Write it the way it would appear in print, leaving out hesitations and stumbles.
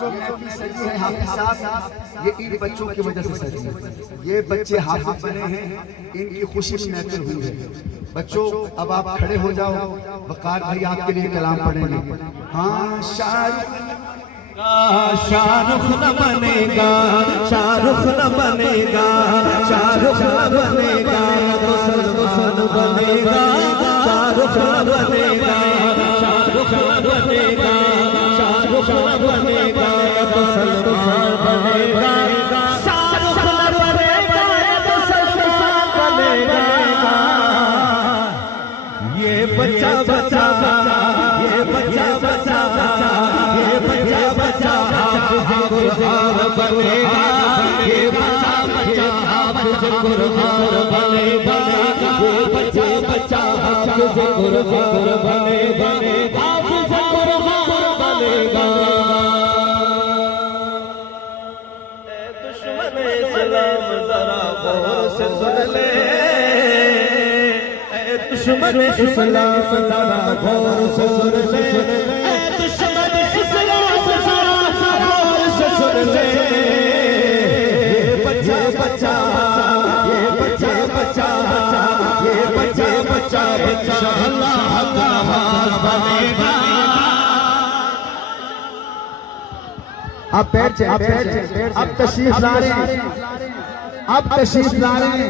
जो महफिल सजी है हाफिज साहब, ये इन बच्चों की वजह से सजी है। ये बच्चे हाफिज बने हैं, इनकी खुशी में महफिल हुई है। बच्चों अब आप खड़े हो जाओ, वकार भाई आपके लिए कलाम पढ़ेंगे। हाँ शाहरुख न बनेगा, शाहरुख न बनेगा, शाहरुख न बनेगा तो सलमान बनेगा, शाहरुख न बनेगा, शाहरुख न बनेगा, शाहरुख न बनेगा तो सलमान बनेगा, शाहरुख न बनेगा तो सलमान बनेगा। ये बच्चा बच्चा, ये बच्चा बच्चा, ये बच्चा बच्चा हाफिज़ कुरान बनेगा, ये बच्चा बच्चा हाफिज़ कुरान बनेगा, ये बच्चा बच्चा हाफिज़ कुरान बनेगा, हाफिज़ कुरान बनेगा। ए दुश्मन इस्लाम ज़रा गौर से सुन ले, ए दुश्मन इस्लाम ज़रा गौर से सुन ले, ए दुश्मन इस्लाम ज़रा गौर से सुन ले। ये बच्चा बच्चा, ये बच्चा बच्चा, ये बच्चा बच्चा इंशाअल्लाह का नमाज बनेगा। आप बैठ जाए, अब तशरीफ ला रहे हैं, अब तशरीफ ला रहे हैं।